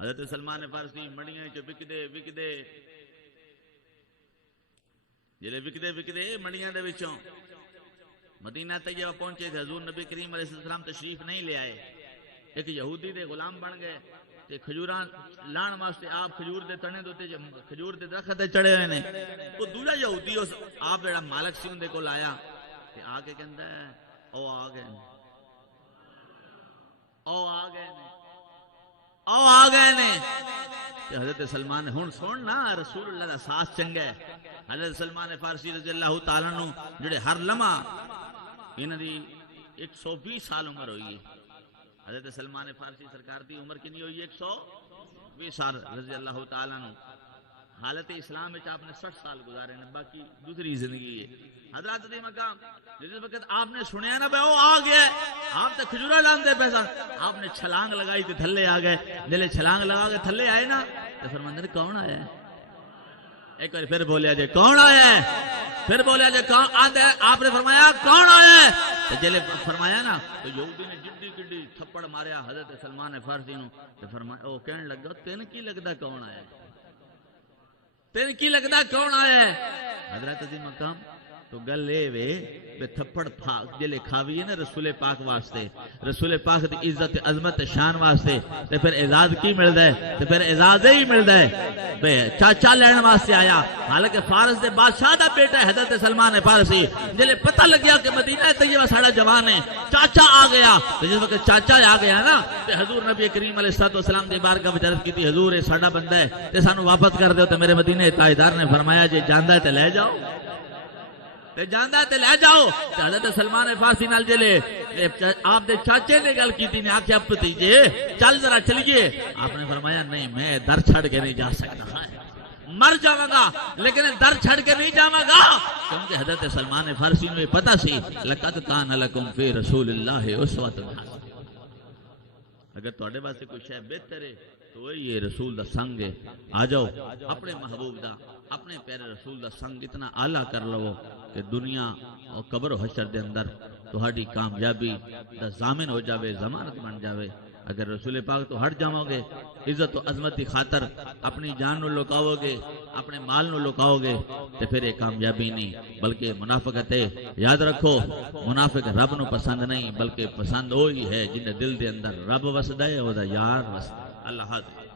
حضرت سلمان فارسی منڈیاں چ وکدے وکدے جلے وکدے وکدے منڈیاں دے وچوں مدینہ طیبہ پہنچے تھے. حضور نبی کریم علیہ السلام تشریف نہیں لے آئے. ایک یہودی دے غلام بن گئے تے کھجوراں لان واسطے آپ کھجور دے تنے دے کھجور دے درخت تے چڑھے ہوئے نے. وہ دوجا یہودی اس آپ جڑا مالک سی اون دے کول آیا تے آ کے کہندا ہے او آ گئے نے او آ گئے نے او آ گئے نے. تے حضرت سلمان نے ہن سن نا رسول اللہ دا ساتھ چنگا ہے. حضرت سلمان فارسی رضی اللہ تعالی عنہ جڑے ہر لمحہ انہاں دی 120 سال عمر ہوئی ہے. حضرت سلمان فارسی سرکار دی عمر کنی ہوئی ہے 120 سال رضی اللہ تعالیٰ عنہ. حالت اسلام میں آپ نے 60 سال گزارے ہیں. باقی دوسری زندگی ہے. حضرات دی مقام جس وقت آپ نے سنیا نا بھائی وہ آ گیا آپ تے کھجورا لاندے پیسہ آپ نے چھلانگ لگائی تے تھلے آ گئے. جلے چھلانگ لگا کے تھلے آئے نا تو فرماندے نے کون آیا ہے. ایک بار پھر بولیا جائے کون آیا ہے. پھر بولیا جائے کون آتا ہے. آپ نے فرمایا کون آیا ہے. تو جلے فرمایا نا تو یہودی نے جڈی جڈی تھپڑ ماریا حضرت سلمان فارسی نو. تو فرمایا او کہنے لگا تین کی لگدا کون آیا ہے تین کی لگدا کون آیا ہے. حضرت دی مقام تو گل اے وے بے تھپڑ جلے کھاویے نا رسول پاک واسطے رسول پاک دی عزت عظمت شان واسطے تے پھر اعزاز کی ملدا ہے تے پھر اعزاز ہی ملدا ہے. بے چاچا لین واسطے آیا حالانکہ فارس دے بادشاہ دا بیٹا ہے حضرت سلمان فارسی. جلے پتہ لگیا کہ مدینہ طیبہ ساڑا جوان ہے چاچا آ گیا. تو جس وقت چاچا آ گیا نا تے حضور نبی کریم علیہ الصلوۃ والسلام دی بارگاہ وچ عرض کیتی حضور اے ساڈا بندہ ہے تے سانو واپس کر دیو. تے میرے مدینے تاجدار نے فرمایا جے جاندا ہے تے لے جاؤ تے جاندا تے لے جاؤ. تے حضرت سلمان فارسی نال جلے آپ دے چاچے نے گل کیتی نے آکھیا بھتیجے چل ذرا چلیے. آپ نے فرمایا نہیں میں در چھڑ کے نہیں جا سکتا مر جاواں گا لیکن در چھڑ کے نہیں جاواں گا. کیونکہ حضرت سلمان فارسی نے پتہ سی لقد کان لکم فی رسول اللہ اسوۃ حسنہ. اگر تواڈے واسطے کوئی شے بہتر ہے تو یہ رسول دا سنگ ہے. آ جاؤ اپنے محبوب دا اپنے پیارے رسول دا سنگ اتنا اعلیٰ کر لو کہ دنیا اور قبر و حشر دے اندر تہاڈی کامیابی دا ضامن ہو جاوے ضمانت بن جاوے. اگر رسول پاک تو ہٹ جاؤ گے عزت و عظمت کی خاطر اپنی جان نو لکاؤ گے اپنے مال نو لکاؤ گے تو پھر یہ کامیابی نہیں بلکہ منافقت ہے. یاد رکھو منافق رب نو پسند نہیں بلکہ پسند وہی ہے جن دل دے اندر رب وسدا ہے او دا یار وسدا. اللہ حافظ.